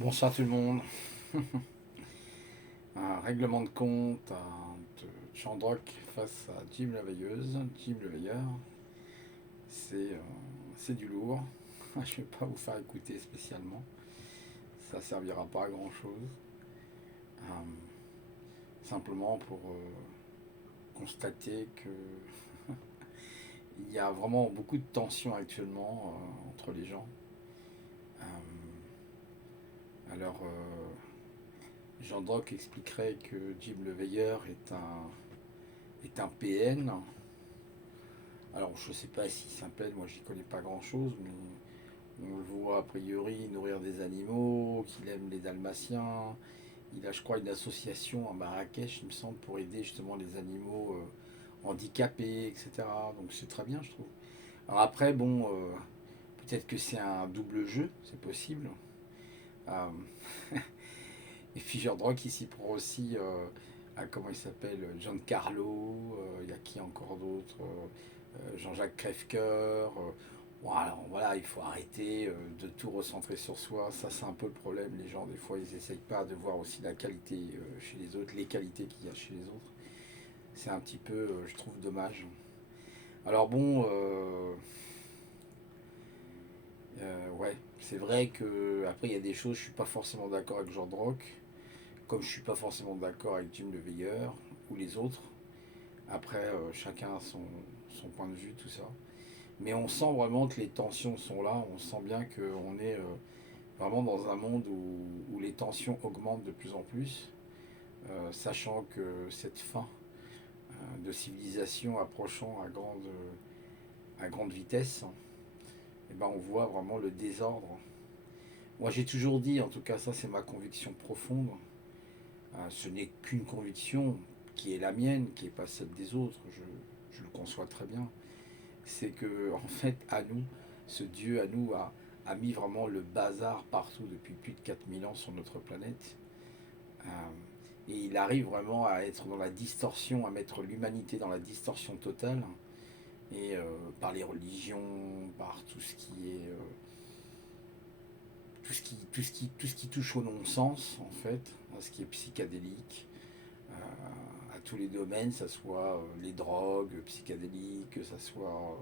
Bonsoir tout le monde. Un règlement de compte de Chandrock face à Jim la Veilleuse. Jim le Veilleur, c'est du lourd. Je ne vais pas vous faire écouter spécialement. Ça servira pas à grand chose. Simplement pour constater que il y a vraiment beaucoup de tensions actuellement entre les gens. Alors, Jean Drock expliquerait que Jim le Veilleur est un PN. Alors, je ne sais pas s'il s'appelle, moi j'y connais pas grand chose, mais on le voit a priori nourrir des animaux, qu'il aime les dalmatiens. Il a, je crois, une association à Marrakech, il me semble, pour aider justement les animaux handicapés, etc. Donc c'est très bien, je trouve. Alors après, bon, peut-être que c'est un double jeu, c'est possible. Euh, et Fischer Drock, il s'y prend aussi à, comment il s'appelle, Giancarlo, il y a qui encore d'autres, Jean-Jacques Crèvecoeur. Voilà, il faut arrêter de tout recentrer sur soi. Ça, c'est un peu le problème. Les gens, des fois, ils n'essayent pas de voir aussi la qualité chez les autres, les qualités qu'il y a chez les autres. C'est un petit peu, je trouve, dommage. Alors bon, ouais, c'est vrai que après il y a des choses, je suis pas forcément d'accord avec Jean Drock, comme je suis pas forcément d'accord avec Jim Le Veilleur ou les autres. Après, chacun a son point de vue, tout ça. Mais on sent vraiment que les tensions sont là. On sent bien qu'on est vraiment dans un monde où les tensions augmentent de plus en plus, sachant que cette fin de civilisation approchant à grande vitesse, eh ben on voit vraiment le désordre. Moi j'ai toujours dit, en tout cas ça c'est ma conviction profonde, ce n'est qu'une conviction qui est la mienne, qui n'est pas celle des autres, je le conçois très bien, c'est que en fait à nous, ce Dieu à nous a mis vraiment le bazar partout depuis plus de 4000 ans sur notre planète. Et il arrive vraiment à être dans la distorsion, à mettre l'humanité dans la distorsion totale. Et par les religions, par tout ce qui est. Tout ce qui touche au non-sens, en fait, à ce qui est psychédélique, à tous les domaines, que ce soit les drogues psychédéliques, que ce soit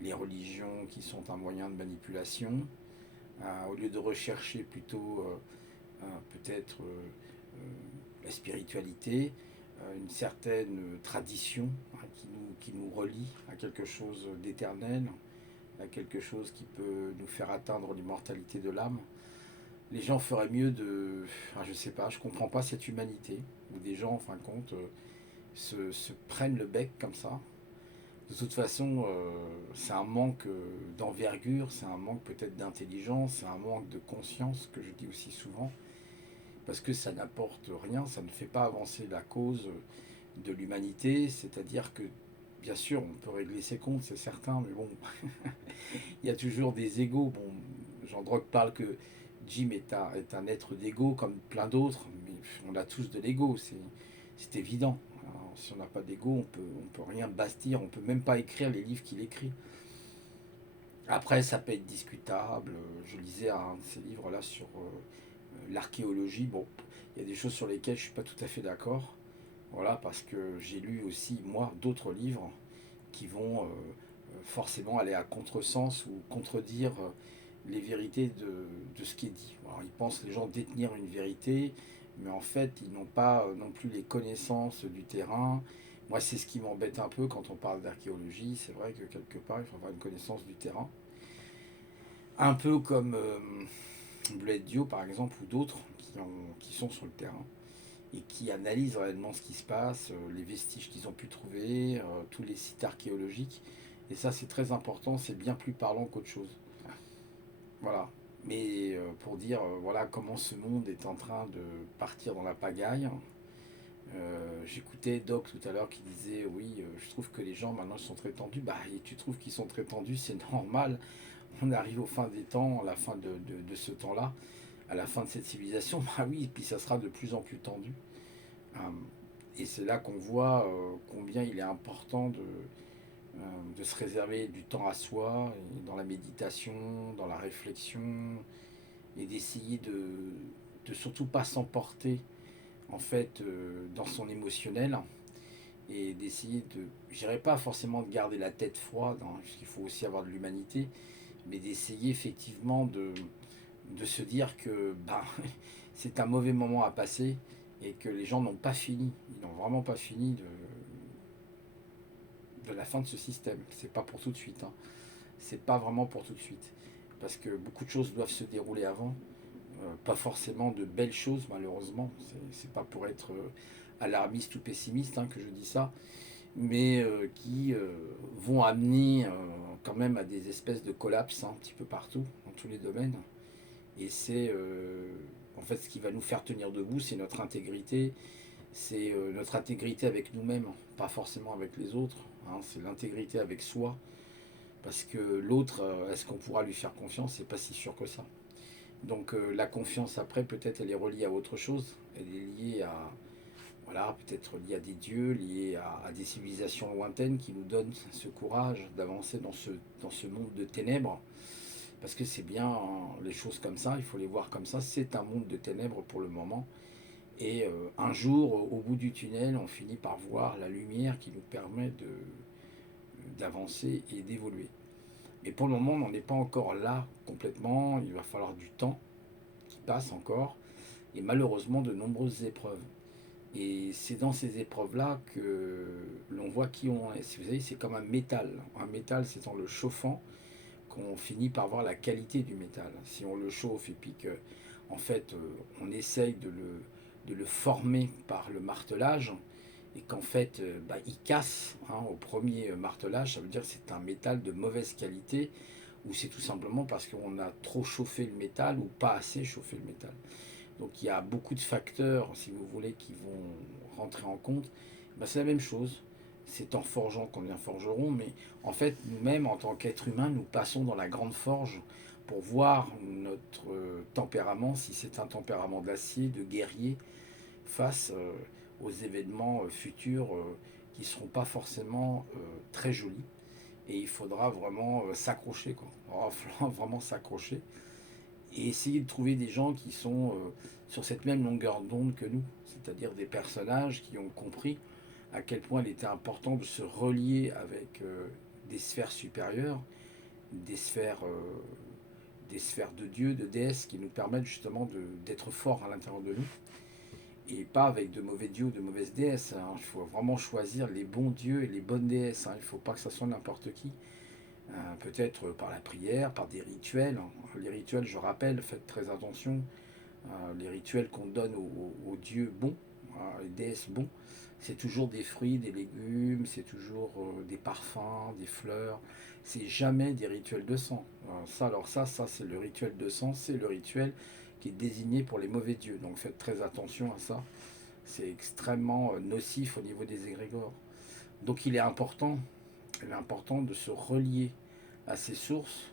les religions qui sont un moyen de manipulation, au lieu de rechercher plutôt peut-être la spiritualité, une certaine tradition qui nous relie à quelque chose d'éternel, à quelque chose qui peut nous faire atteindre l'immortalité de l'âme. Les gens feraient mieux de. Enfin, je sais pas, je comprends pas cette humanité où des gens, en fin de compte, se prennent le bec comme ça. De toute façon, c'est un manque d'envergure, c'est un manque peut-être d'intelligence, c'est un manque de conscience que je dis aussi souvent, parce que ça n'apporte rien, ça ne fait pas avancer la cause de l'humanité, c'est-à-dire que bien sûr on peut régler ses comptes, c'est certain, mais bon, il y a toujours des égos. Bon, Jean Drock parle que Jim est un être d'ego comme plein d'autres, mais on a tous de l'ego, c'est évident. Alors, si on n'a pas d'ego, on peut rien bastir, on peut même pas écrire les livres qu'il écrit. Après, ça peut être discutable. Je lisais un de ces livres là sur l'archéologie. Bon, il y a des choses sur lesquelles je suis pas tout à fait d'accord. Voilà, parce que j'ai lu aussi, moi, d'autres livres qui vont forcément aller à contresens ou contredire les vérités de ce qui est dit. Alors, ils pensent les gens détenir une vérité, mais en fait, ils n'ont pas non plus les connaissances du terrain. Moi, c'est ce qui m'embête un peu quand on parle d'archéologie. C'est vrai que quelque part, il faut avoir une connaissance du terrain. Un peu comme Bled Dio, par exemple, ou d'autres qui sont sur le terrain et qui analysent réellement ce qui se passe, les vestiges qu'ils ont pu trouver, tous les sites archéologiques. Et ça, c'est très important, c'est bien plus parlant qu'autre chose. Voilà. Mais pour dire voilà comment ce monde est en train de partir dans la pagaille. J'écoutais Doc tout à l'heure qui disait oui, je trouve que les gens maintenant sont très tendus. Bah, et tu trouves qu'ils sont très tendus, c'est normal. On arrive au fin des temps, à la fin de ce temps-là, à la fin de cette civilisation. Bah oui, et puis ça sera de plus en plus tendu. Euh, et c'est là qu'on voit combien il est important de se réserver du temps à soi, dans la méditation, dans la réflexion, et d'essayer de surtout pas s'emporter en fait dans son émotionnel et d'essayer de, je dirais pas forcément de garder la tête froide, hein, parce qu'il faut aussi avoir de l'humanité, mais d'essayer effectivement de se dire que ben, c'est un mauvais moment à passer et que les gens n'ont pas fini, ils n'ont vraiment pas fini de la fin de ce système. C'est pas pour tout de suite, hein. C'est pas vraiment pour tout de suite. Parce que beaucoup de choses doivent se dérouler avant. Pas forcément de belles choses, malheureusement. C'est pas pour être alarmiste ou pessimiste hein, que je dis ça, mais qui vont amener quand même à des espèces de collapses hein, un petit peu partout, dans tous les domaines. Et c'est en fait ce qui va nous faire tenir debout, c'est notre intégrité, c'est notre intégrité avec nous-mêmes, pas forcément avec les autres, hein, c'est l'intégrité avec soi, parce que l'autre, est-ce qu'on pourra lui faire confiance? C'est pas si sûr que ça. Donc la confiance après, peut-être elle est reliée à autre chose, elle est liée à, voilà, peut-être liée à des dieux, liée à des civilisations lointaines qui nous donnent ce courage d'avancer dans ce monde de ténèbres, parce que c'est bien hein, les choses comme ça, il faut les voir comme ça, c'est un monde de ténèbres pour le moment, et un jour, au bout du tunnel, on finit par voir la lumière qui nous permet d'avancer et d'évoluer. Mais pour le moment, on n'est pas encore là complètement, il va falloir du temps qui passe encore, et malheureusement de nombreuses épreuves. Et c'est dans ces épreuves-là que l'on voit qui on est. Si vous savez, c'est comme un métal. Un métal, c'est en le chauffant qu'on finit par voir la qualité du métal. Si on le chauffe et puis que, en fait, on essaye de le former par le martelage, et qu'en fait, bah, il casse hein, au premier martelage, ça veut dire que c'est un métal de mauvaise qualité, ou c'est tout simplement parce qu'on a trop chauffé le métal ou pas assez chauffé le métal. Donc il y a beaucoup de facteurs, si vous voulez, qui vont rentrer en compte. Ben, c'est la même chose. C'est en forgeant qu'on devient forgeron, mais en fait, nous-mêmes, en tant qu'êtres humains, nous passons dans la grande forge pour voir notre tempérament, si c'est un tempérament d'acier, de guerrier, face aux événements futurs qui ne seront pas forcément très jolis. Et il faudra vraiment s'accrocher, quoi. Il faudra vraiment s'accrocher et essayer de trouver des gens qui sont sur cette même longueur d'onde que nous, c'est-à-dire des personnages qui ont compris à quel point il était important de se relier avec des sphères supérieures, des sphères de Dieu, de déesses qui nous permettent justement d'être forts à l'intérieur de nous et pas avec de mauvais dieux ou de mauvaises déesses. Hein. Il faut vraiment choisir les bons dieux et les bonnes déesses. Hein. Il ne faut pas que ça soit n'importe qui. Peut-être par la prière, par des rituels. Les rituels, je rappelle, faites très attention. Les rituels qu'on donne aux dieux bons, les déesses bons, c'est toujours des fruits, des légumes, c'est toujours des parfums, des fleurs. C'est jamais des rituels de sang. Ça c'est le rituel de sang, c'est le rituel qui est désigné pour les mauvais dieux. Donc faites très attention à ça. C'est extrêmement nocif au niveau des égrégores. Donc il est important de se relier à ces sources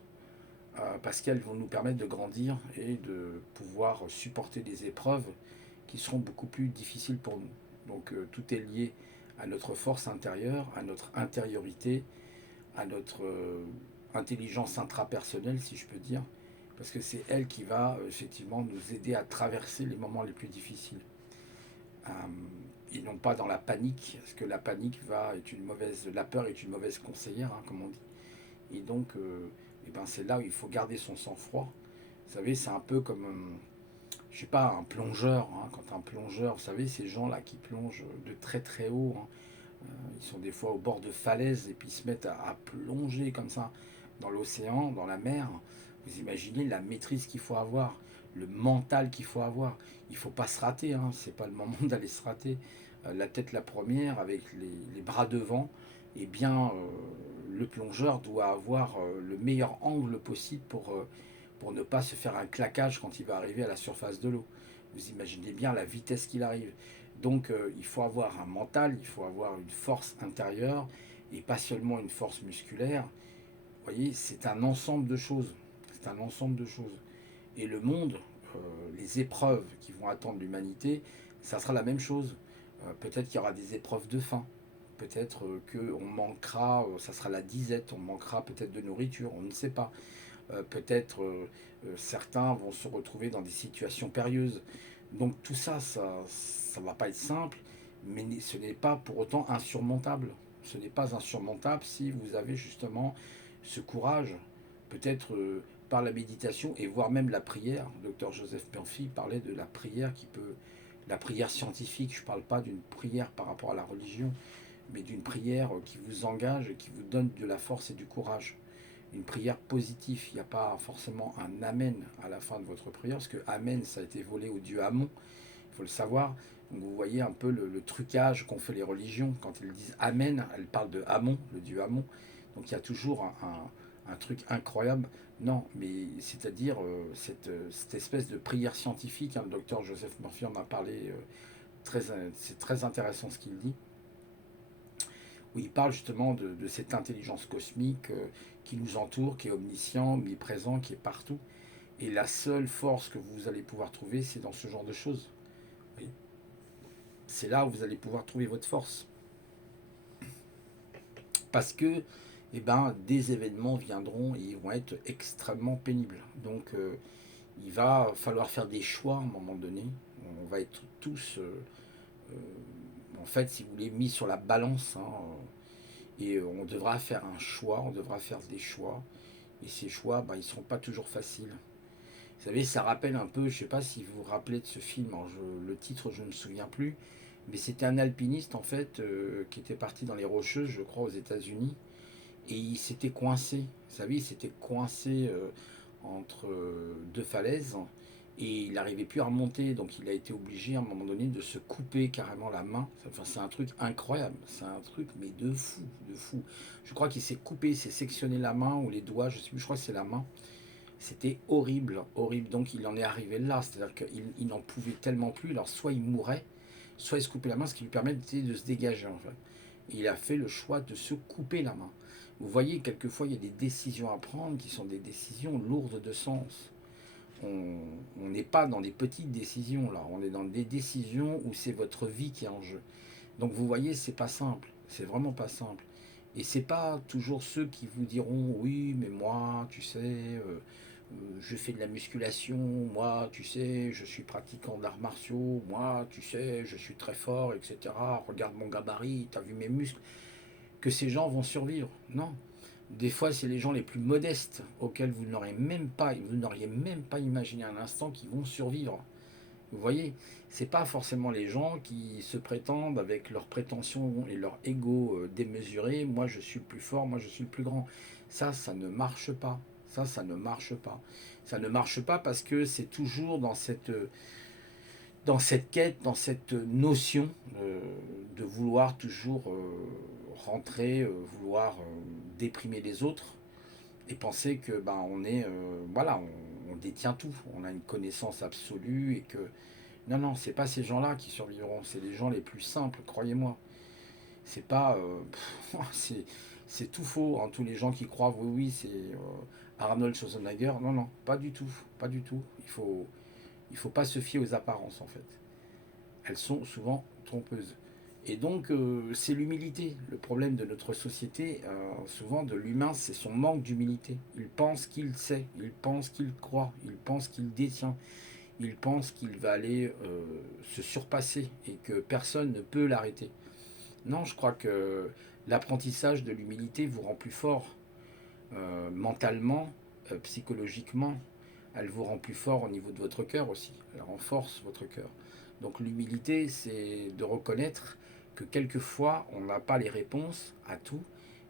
parce qu'elles vont nous permettre de grandir et de pouvoir supporter des épreuves qui seront beaucoup plus difficiles pour nous. Donc tout est lié à notre force intérieure, à notre intériorité, à notre intelligence intrapersonnelle, si je peux dire, parce que c'est elle qui va effectivement nous aider à traverser les moments les plus difficiles. Euh, et non pas dans la panique, parce que la panique la peur est une mauvaise conseillère, hein, comme on dit. Et donc, et ben c'est là où il faut garder son sang-froid. Vous savez, c'est un peu comme, je sais pas, un plongeur. Hein, quand un plongeur, vous savez, ces gens-là qui plongent de très très haut, hein, ils sont des fois au bord de falaises et puis ils se mettent à plonger comme ça dans l'océan, dans la mer. Vous imaginez la maîtrise qu'il faut avoir, le mental qu'il faut avoir. Il ne faut pas se rater, hein, c'est pas le moment d'aller se rater. La tête la première, avec les bras devant, et bien le plongeur doit avoir le meilleur angle possible pour ne pas se faire un claquage quand il va arriver à la surface de l'eau. Vous imaginez bien la vitesse qu'il arrive. Donc il faut avoir un mental, il faut avoir une force intérieure et pas seulement une force musculaire. Vous voyez, c'est un ensemble de choses. C'est un ensemble de choses. Et le monde, les épreuves qui vont attendre l'humanité, ça sera la même chose. Peut-être qu'il y aura des épreuves de faim. Peut-être qu'on manquera, ça sera la disette, on manquera peut-être de nourriture, on ne sait pas. peut-être certains vont se retrouver dans des situations périlleuses. Donc tout ça, ça va pas être simple, mais ce n'est pas pour autant insurmontable. Ce n'est pas insurmontable si vous avez justement ce courage, peut-être par la méditation et voire même la prière. Docteur Joseph Murphy parlait de la prière qui peut, la prière scientifique. Je ne parle pas d'une prière par rapport à la religion, mais d'une prière qui vous engage et qui vous donne de la force et du courage. Une prière positive, il n'y a pas forcément un amen à la fin de votre prière, parce que amen, ça a été volé au dieu Amon, il faut le savoir. Donc vous voyez un peu le trucage qu'ont fait les religions. Quand elles disent amen, elles parlent de Amon, le dieu Amon. Donc il y a toujours un truc incroyable. Non, mais c'est-à-dire cette espèce de prière scientifique, hein, le docteur Joseph Murphy en a parlé, c'est très intéressant ce qu'il dit, où il parle justement de cette intelligence cosmique qui nous entoure, qui est omniscient, omniprésent, qui est partout. Et la seule force que vous allez pouvoir trouver, c'est dans ce genre de choses. Oui. C'est là où vous allez pouvoir trouver votre force. Parce que eh ben, des événements viendront et ils vont être extrêmement pénibles. Donc il va falloir faire des choix à un moment donné. On va être tous, en fait, si vous voulez, mis sur la balance. Hein, et on devra faire un choix, on devra faire des choix. Et ces choix, bah, ils ne seront pas toujours faciles. Vous savez, ça rappelle un peu, je ne sais pas si vous vous rappelez de ce film, alors le titre je ne me souviens plus, mais c'était un alpiniste en fait qui était parti dans les Rocheuses, je crois, aux États-Unis, et il s'était coincé. Vous savez, il s'était coincé entre deux falaises et il n'arrivait plus à remonter, donc il a été obligé à un moment donné de se couper carrément la main. Enfin, c'est un truc incroyable, c'est un truc mais de fou, de fou. Je crois qu'il s'est coupé, il s'est sectionné la main ou les doigts, je sais plus, je crois que c'est la main. C'était horrible, horrible. Donc il en est arrivé là, c'est-à-dire qu'il n'en pouvait tellement plus. Alors soit il mourait, soit il se coupait la main, ce qui lui permettait de se dégager en fait. Et il a fait le choix de se couper la main. Vous voyez, quelquefois il y a des décisions à prendre qui sont des décisions lourdes de sens. On n'est pas dans des petites décisions là, on est dans des décisions où c'est votre vie qui est en jeu. Donc vous voyez, c'est pas simple, c'est vraiment pas simple. Et c'est pas toujours ceux qui vous diront oui, mais moi, tu sais, je fais de la musculation, moi, tu sais, je suis pratiquant d'arts martiaux, moi, tu sais, je suis très fort, etc. Regarde mon gabarit, t'as vu mes muscles, que ces gens vont survivre. Non. Des fois, c'est les gens les plus modestes auxquels vous n'auriez même pas imaginé un instant qu'ils vont survivre. Vous voyez, c'est pas forcément les gens qui se prétendent avec leurs prétentions et leur ego démesuré. Moi, je suis le plus fort, moi, je suis le plus grand. Ça ne marche pas. Ça ne marche pas. Ça ne marche pas parce que c'est toujours dans cette quête, dans cette notion de vouloir toujours rentrer, vouloir déprimer les autres et penser que ben on est voilà, on détient tout, on a une connaissance absolue et que non, non, c'est pas ces gens-là qui survivront, c'est les gens les plus simples, croyez-moi. C'est pas. C'est tout faux, hein, tous les gens qui croient, oui, oui, c'est Arnold Schwarzenegger. Non, non, pas du tout, pas du tout. Il faut pas se fier aux apparences, en fait. Elles sont souvent trompeuses. Et donc, c'est l'humilité. Le problème de notre société, souvent de l'humain, c'est son manque d'humilité. Il pense qu'il sait, il pense qu'il croit, il pense qu'il détient, il pense qu'il va aller se surpasser et que personne ne peut l'arrêter. Non, je crois que l'apprentissage de l'humilité vous rend plus fort mentalement, psychologiquement. Elle vous rend plus fort au niveau de votre cœur aussi. Elle renforce votre cœur. Donc l'humilité, c'est de reconnaître que quelquefois, on n'a pas les réponses à tout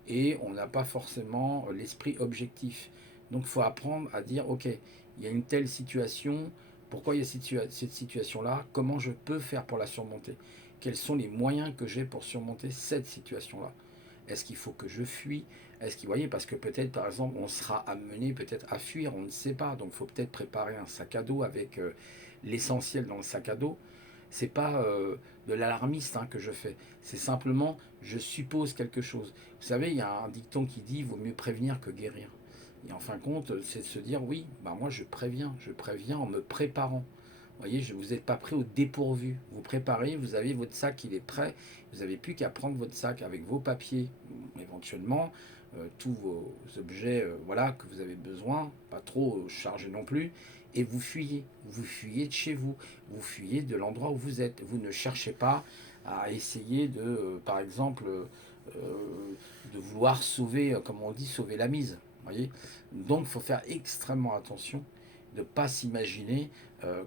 et on n'a pas forcément l'esprit objectif. Donc il faut apprendre à dire, ok, il y a une telle situation, pourquoi il y a cette situation-là, comment je peux faire pour la surmonter, quels sont les moyens que j'ai pour surmonter cette situation-là. Est-ce qu'il faut que je fuis? Est-ce qu'il voyez, parce que peut-être par exemple on sera amené peut-être à fuir, on ne sait pas. Donc il faut peut-être préparer un sac à dos avec l'essentiel dans le sac à dos. C'est pas de l'alarmiste hein, que je fais. C'est simplement je suppose quelque chose. Vous savez, il y a un dicton qui dit vaut mieux prévenir que guérir. Et en fin de compte, c'est de se dire oui, bah moi je préviens en me préparant. Vous voyez, vous n'êtes pas pris au dépourvu. Vous préparez, vous avez votre sac, il est prêt. Vous n'avez plus qu'à prendre votre sac avec vos papiers, éventuellement, tous vos objets voilà, que vous avez besoin, pas trop chargés non plus, et vous fuyez. Vous fuyez de chez vous, vous fuyez de l'endroit où vous êtes. Vous ne cherchez pas à essayer de, par exemple, de vouloir sauver, comme on dit, sauver la mise. Voyez. Donc il faut faire extrêmement attention de ne pas s'imaginer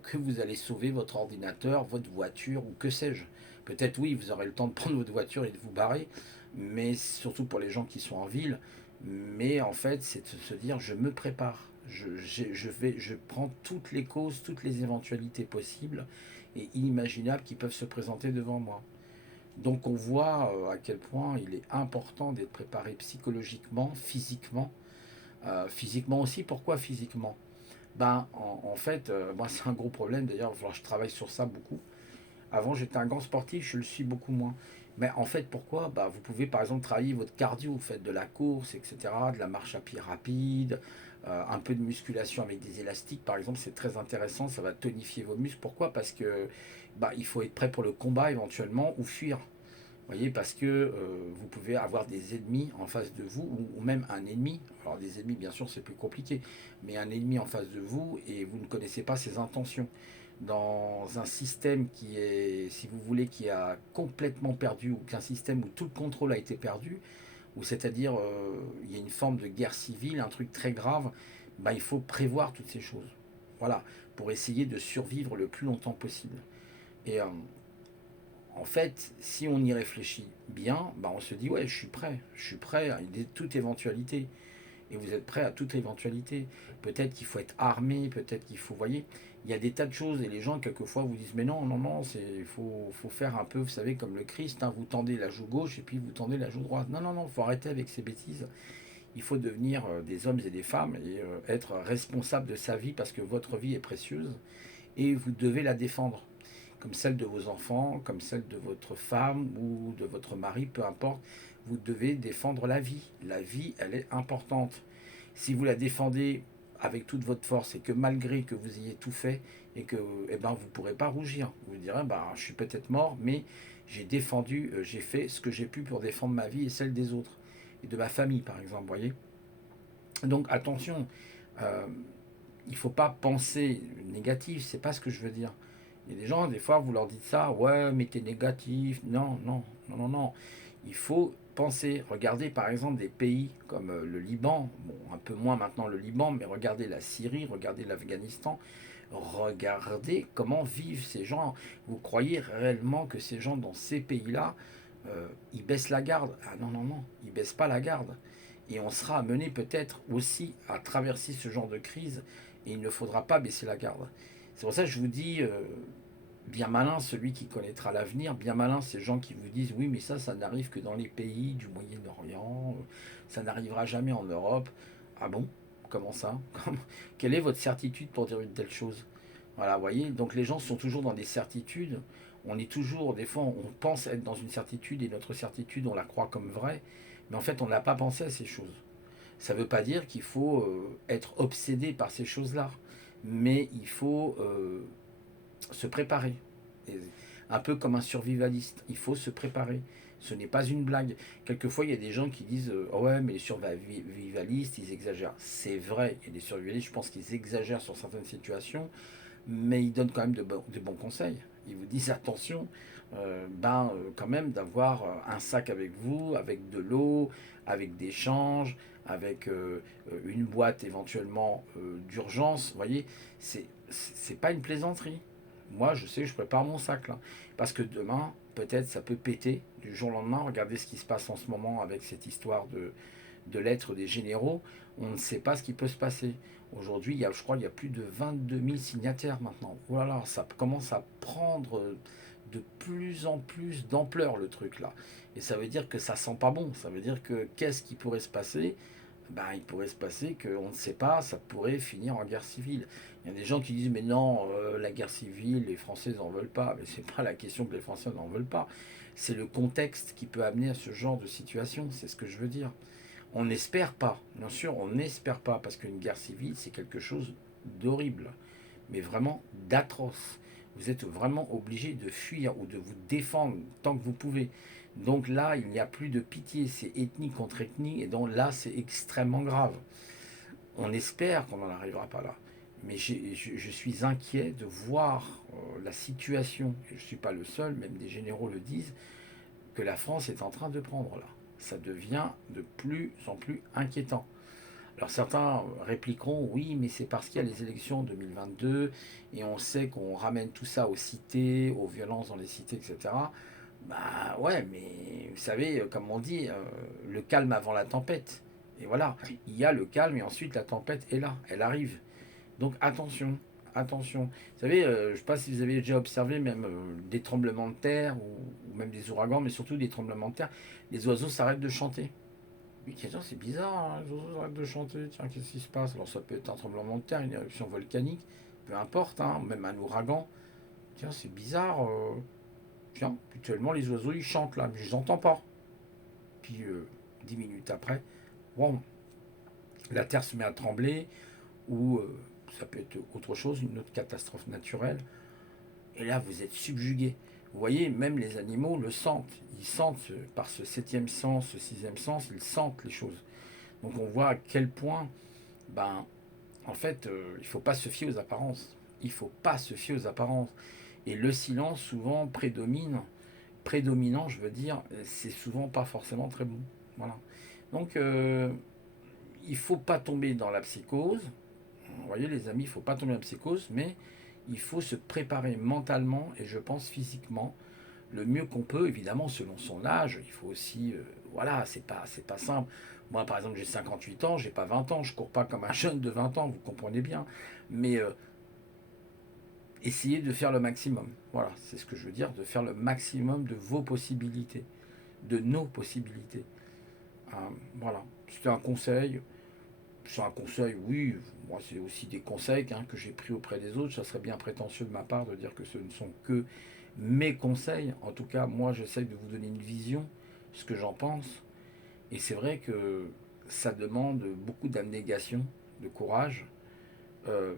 que vous allez sauver votre ordinateur, votre voiture ou que sais-je. Peut-être oui, vous aurez le temps de prendre votre voiture et de vous barrer, mais surtout pour les gens qui sont en ville. Mais en fait, c'est de se dire, je me prépare. Je prends toutes les causes, toutes les éventualités possibles et inimaginables qui peuvent se présenter devant moi. Donc on voit à quel point il est important d'être préparé psychologiquement, physiquement. Physiquement aussi, pourquoi physiquement? Ben, en fait, moi c'est un gros problème, d'ailleurs, je travaille sur ça beaucoup. Avant, j'étais un grand sportif, je le suis beaucoup moins. Mais en fait, pourquoi? Bah, vous pouvez par exemple travailler votre cardio, vous faites de la course, etc., de la marche à pied rapide, un peu de musculation avec des élastiques, par exemple, c'est très intéressant, ça va tonifier vos muscles. Pourquoi? Parce que bah, il faut être prêt pour le combat éventuellement ou fuir. Vous voyez, parce que vous pouvez avoir des ennemis en face de vous, ou même un ennemi. Alors des ennemis, bien sûr, c'est plus compliqué, mais un ennemi en face de vous et vous ne connaissez pas ses intentions. Dans un système qui est, si vous voulez, qui a complètement perdu, ou qu'un système où tout le contrôle a été perdu, ou c'est-à-dire il y a une forme de guerre civile, un truc très grave, bah, il faut prévoir toutes ces choses. Voilà, pour essayer de survivre le plus longtemps possible. Et en fait, si on y réfléchit bien, bah on se dit ouais, je suis prêt à toute éventualité. Et vous êtes prêt à toute éventualité. Peut-être qu'il faut être armé, peut-être qu'il faut, vous voyez, il y a des tas de choses et les gens quelquefois vous disent mais non, non, non, faut faire un peu, vous savez, comme le Christ, hein, vous tendez la joue gauche et puis vous tendez la joue droite. Non, non, non, faut arrêter avec ces bêtises. Il faut devenir des hommes et des femmes et être responsable de sa vie parce que votre vie est précieuse et vous devez la défendre comme celle de vos enfants, comme celle de votre femme ou de votre mari, peu importe, vous devez défendre la vie. La vie, elle est importante. Si vous la défendez avec toute votre force et que malgré que vous ayez tout fait et que eh ben, vous ne pourrez pas rougir, vous direz bah, je suis peut-être mort, mais j'ai défendu, j'ai fait ce que j'ai pu pour défendre ma vie et celle des autres et de ma famille, par exemple, vous voyez. Donc attention, euh, il ne faut pas penser négatif, c'est pas ce que je veux dire. Il y a des gens, des fois, vous leur dites ça, ouais, mais t'es négatif. Non, non, non, non, non. Il faut penser, regardez par exemple des pays comme le Liban, bon, un peu moins maintenant le Liban, mais regardez la Syrie, regardez l'Afghanistan, regardez comment vivent ces gens. Vous croyez réellement que ces gens dans ces pays-là, ils baissent la garde? Ah non, non, non, ils baissent pas la garde. Et on sera amené peut-être aussi à traverser ce genre de crise et il ne faudra pas baisser la garde. C'est pour ça que je vous dis, bien malin celui qui connaîtra l'avenir, bien malin ces gens qui vous disent oui mais ça n'arrive que dans les pays du Moyen-Orient, ça n'arrivera jamais en Europe. Ah bon? Comment ça? Quelle est votre certitude pour dire une telle chose? Voilà, vous voyez, donc les gens sont toujours dans des certitudes, on est toujours, des fois on pense être dans une certitude et notre certitude on la croit comme vraie, mais en fait on n'a pas pensé à ces choses. Ça ne veut pas dire qu'il faut être obsédé par ces choses-là, mais il faut se préparer. Et un peu comme un survivaliste, il faut se préparer. Ce n'est pas une blague. Quelquefois, il y a des gens qui disent oh ouais, mais les survivalistes, ils exagèrent. C'est vrai, il y a des survivalistes, je pense qu'ils exagèrent sur certaines situations, mais ils donnent quand même de bons conseils. Ils vous disent attention, quand même d'avoir un sac avec vous, avec de l'eau, avec des changes, avec une boîte éventuellement d'urgence. Vous voyez, c'est pas une plaisanterie. Moi, je sais que je prépare mon sac là. Parce que demain, peut-être ça peut péter du jour au lendemain. Regardez ce qui se passe en ce moment avec cette histoire de lettres des généraux. On ne sait pas ce qui peut se passer. Aujourd'hui, je crois qu'il y a plus de 22 000 signataires maintenant. Voilà, ça commence à prendre de plus en plus d'ampleur le truc là. Et ça veut dire que ça sent pas bon. Ça veut dire que qu'est-ce qui pourrait se passer? Ben, il pourrait se passer qu'on ne sait pas, ça pourrait finir en guerre civile. Il y a des gens qui disent mais non, la guerre civile, les Français n'en veulent pas. Mais c'est pas la question que les Français n'en veulent pas. C'est le contexte qui peut amener à ce genre de situation. C'est ce que je veux dire. On n'espère pas, bien sûr, on n'espère pas, parce qu'une guerre civile, c'est quelque chose d'horrible, mais vraiment d'atroce. Vous êtes vraiment obligé de fuir ou de vous défendre tant que vous pouvez. Donc là, il n'y a plus de pitié, c'est ethnie contre ethnie, et donc là, c'est extrêmement grave. On espère qu'on n'en arrivera pas là. Mais je suis inquiet de voir la situation, et je ne suis pas le seul, même des généraux le disent, que la France est en train de prendre là. Ça devient de plus en plus inquiétant. Alors certains répliqueront, oui, mais c'est parce qu'il y a les élections 2022 et on sait qu'on ramène tout ça aux cités, aux violences dans les cités, etc. Bah ouais, mais vous savez, comme on dit, le calme avant la tempête. Et voilà, il y a le calme et ensuite la tempête est là, elle arrive. Donc attention, attention. Vous savez, je ne sais pas si vous avez déjà observé même des tremblements de terre ou même des ouragans, mais surtout des tremblements de terre, les oiseaux s'arrêtent de chanter. Oui, tiens, c'est bizarre, hein, les oiseaux arrêtent de chanter, tiens, qu'est-ce qui se passe? Alors ça peut être un tremblement de terre, une éruption volcanique, peu importe, hein, même un ouragan. Tiens, c'est bizarre. Tiens, actuellement les oiseaux ils chantent là, mais je les entends pas. Puis 10 minutes après, bon, la terre se met à trembler, ou ça peut être autre chose, une autre catastrophe naturelle. Et là, vous êtes subjugué. Vous voyez, même les animaux le sentent. Ils sentent par ce septième sens, ce sixième sens, ils sentent les choses. Donc on voit à quel point, ben, en fait, il ne faut pas se fier aux apparences. Il ne faut pas se fier aux apparences. Et le silence, souvent, prédomine. Prédominant, je veux dire, c'est souvent pas forcément très bon. Voilà. Donc, il ne faut pas tomber dans la psychose. Vous voyez, les amis, il ne faut pas tomber dans la psychose, mais il faut se préparer mentalement et je pense physiquement le mieux qu'on peut, évidemment, selon son âge. Il faut aussi, voilà, c'est pas simple. Moi, par exemple, j'ai 58 ans, j'ai pas 20 ans, je cours pas comme un jeune de 20 ans, vous comprenez bien. Mais essayez de faire le maximum. Voilà, c'est ce que je veux dire, de faire le maximum de vos possibilités, de nos possibilités. Voilà, c'était un conseil. C'est un conseil, oui. Moi, c'est aussi des conseils hein, que j'ai pris auprès des autres. Ça serait bien prétentieux de ma part de dire que ce ne sont que mes conseils. En tout cas, moi, j'essaye de vous donner une vision, ce que j'en pense. Et c'est vrai que ça demande beaucoup d'abnégation, de courage.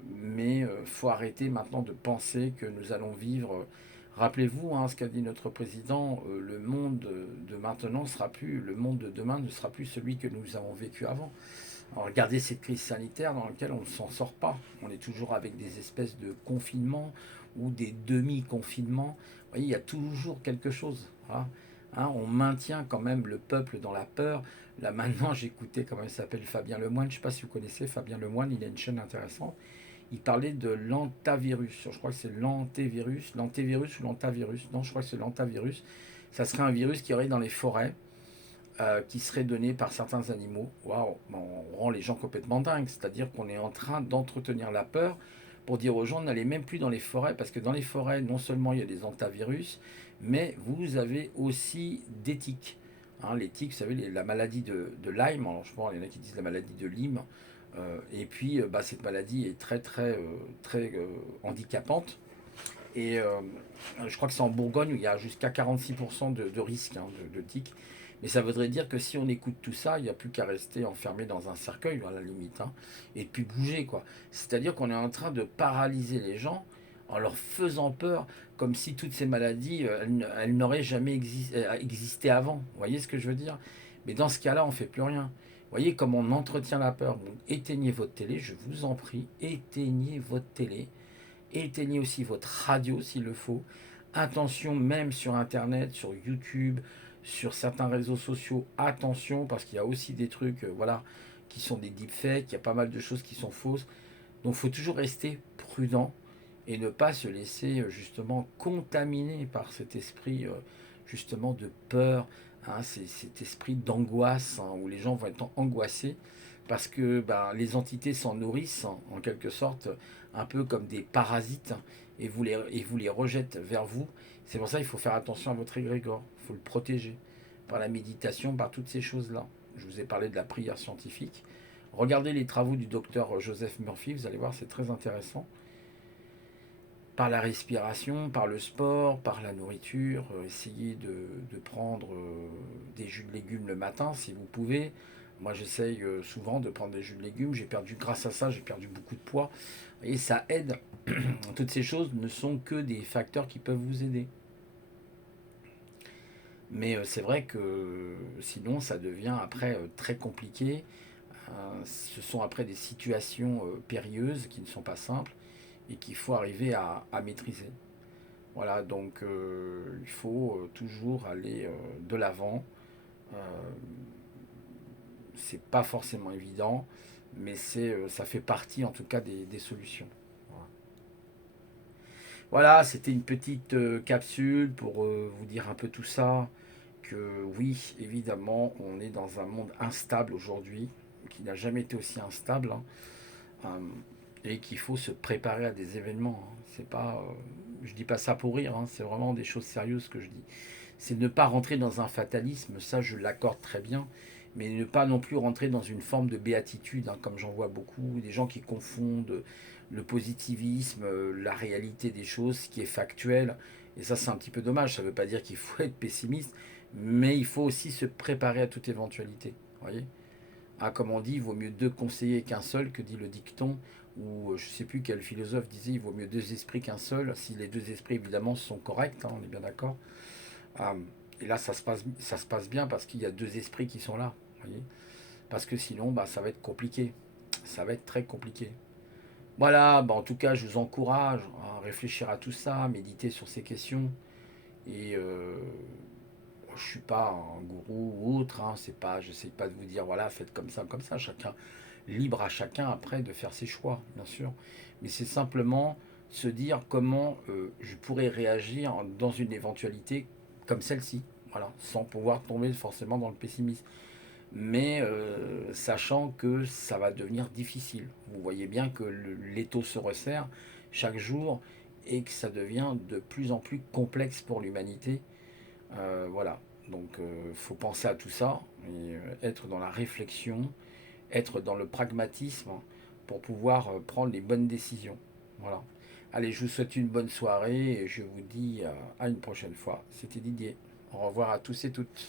Mais faut arrêter maintenant de penser que nous allons vivre. Rappelez-vous hein, ce qu'a dit notre président, le monde de maintenant sera plus, le monde de demain ne sera plus celui que nous avons vécu avant. Alors, regardez cette crise sanitaire dans laquelle on ne s'en sort pas. On est toujours avec des espèces de confinements ou des demi-confinements. Vous voyez, il y a toujours quelque chose. Hein. Hein, on maintient quand même le peuple dans la peur. Là maintenant, j'écoutais comment il s'appelle Fabien Lemoine. Je ne sais pas si vous connaissez Fabien Lemoine, il a une chaîne intéressante. Il parlait de l'antavirus. Je crois que c'est l'antévirus ou l'antavirus. Non, je crois que c'est l'antavirus. Ça serait un virus qui aurait dans les forêts qui serait donné par certains animaux. Waouh, on rend les gens complètement dingues. C'est-à-dire qu'on est en train d'entretenir la peur pour dire aux gens n'allez même plus dans les forêts parce que dans les forêts, non seulement il y a des antivirus, mais vous avez aussi des tiques. Hein, les tiques, vous savez, la maladie de Lyme. Alors je pense il y en a qui disent la maladie de Lyme. Et puis bah, cette maladie est très handicapante. Et je crois que c'est en Bourgogne où il y a jusqu'à 46% de risque hein, de tiques. Mais ça voudrait dire que si on écoute tout ça, il n'y a plus qu'à rester enfermé dans un cercueil, à la limite, hein, et puis bouger, quoi. C'est-à-dire qu'on est en train de paralyser les gens en leur faisant peur, comme si toutes ces maladies, elles n'auraient jamais existé avant. Vous voyez ce que je veux dire? Mais dans ce cas-là, on ne fait plus rien. Vous voyez comme on entretient la peur. Donc, éteignez votre télé, je vous en prie, éteignez votre télé. Éteignez aussi votre radio s'il le faut. Attention, même sur Internet, sur YouTube, sur certains réseaux sociaux, attention, parce qu'il y a aussi des trucs voilà, qui sont des deepfakes, il y a pas mal de choses qui sont fausses. Donc il faut toujours rester prudent et ne pas se laisser justement contaminer par cet esprit justement de peur, hein, cet esprit d'angoisse hein, où les gens vont être angoissés parce que ben, les entités s'en nourrissent en quelque sorte un peu comme des parasites et vous les rejettent vers vous. C'est pour ça qu'il faut faire attention à votre égrégore, il faut le protéger par la méditation, par toutes ces choses-là. Je vous ai parlé de la prière scientifique. Regardez les travaux du docteur Joseph Murphy, vous allez voir, c'est très intéressant. Par la respiration, par le sport, par la nourriture, essayez de prendre des jus de légumes le matin si vous pouvez. Moi j'essaye souvent de prendre des jus de légumes, j'ai perdu, grâce à ça, j'ai perdu beaucoup de poids. Et ça aide. Toutes ces choses ne sont que des facteurs qui peuvent vous aider. Mais c'est vrai que sinon, ça devient après très compliqué. Ce sont après des situations périlleuses qui ne sont pas simples et qu'il faut arriver à maîtriser. Voilà, donc il faut toujours aller de l'avant. Euh, c'est pas forcément évident, mais ça fait partie en tout cas des solutions. Voilà, voilà, c'était une petite capsule pour vous dire un peu tout ça. Que oui, évidemment, on est dans un monde instable aujourd'hui, qui n'a jamais été aussi instable, hein, et qu'il faut se préparer à des événements. Hein. C'est pas, je dis pas ça pour rire, hein, c'est vraiment des choses sérieuses que je dis. C'est ne pas rentrer dans un fatalisme, ça je l'accorde très bien, mais ne pas non plus rentrer dans une forme de béatitude, hein, comme j'en vois beaucoup, des gens qui confondent le positivisme, la réalité des choses, ce qui est factuel, et ça c'est un petit peu dommage, ça ne veut pas dire qu'il faut être pessimiste, mais il faut aussi se préparer à toute éventualité, voyez. Ah, comme on dit, il vaut mieux deux conseillers qu'un seul, que dit le dicton, ou je ne sais plus quel philosophe disait, il vaut mieux deux esprits qu'un seul, si les deux esprits évidemment sont corrects, hein, on est bien d'accord. Ah, et là, ça se passe bien parce qu'il y a deux esprits qui sont là. Voyez, parce que sinon, bah, ça va être compliqué. Ça va être très compliqué. Voilà, bah, en tout cas, je vous encourage à réfléchir à tout ça, à méditer sur ces questions. Et je ne suis pas un gourou ou autre. Hein, c'est pas, je n'essaie pas de vous dire, voilà, faites comme ça, comme ça. Chacun, libre à chacun après de faire ses choix, bien sûr. Mais c'est simplement se dire comment je pourrais réagir dans une éventualité comme celle-ci. Voilà, sans pouvoir tomber forcément dans le pessimisme. Mais sachant que ça va devenir difficile. Vous voyez bien que l'étau se resserre chaque jour et que ça devient de plus en plus complexe pour l'humanité. Voilà, donc il faut penser à tout ça et être dans la réflexion, être dans le pragmatisme pour pouvoir prendre les bonnes décisions. Voilà. Allez, je vous souhaite une bonne soirée et je vous dis à une prochaine fois. C'était Didier. Au revoir à tous et toutes.